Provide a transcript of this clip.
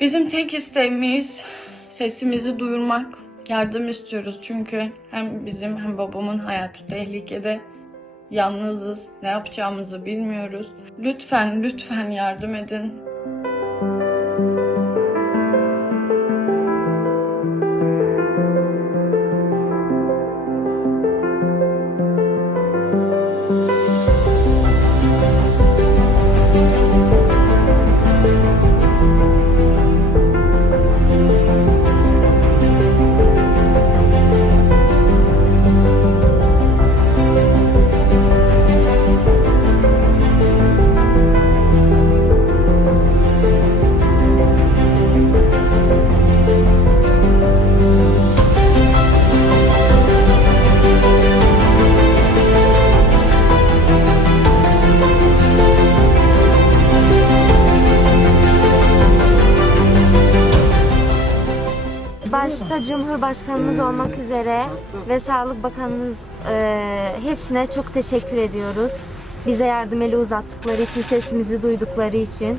Bizim tek isteğimiz sesimizi duyurmak. Yardım istiyoruz çünkü hem bizim hem babamın hayatı tehlikede. Yalnızız. Ne yapacağımızı bilmiyoruz. Lütfen lütfen yardım edin. Başta Cumhurbaşkanımız olmak üzere ve Sağlık Bakanımız e, hepsine çok teşekkür ediyoruz. Bize yardım eli uzattıkları için, sesimizi duydukları için.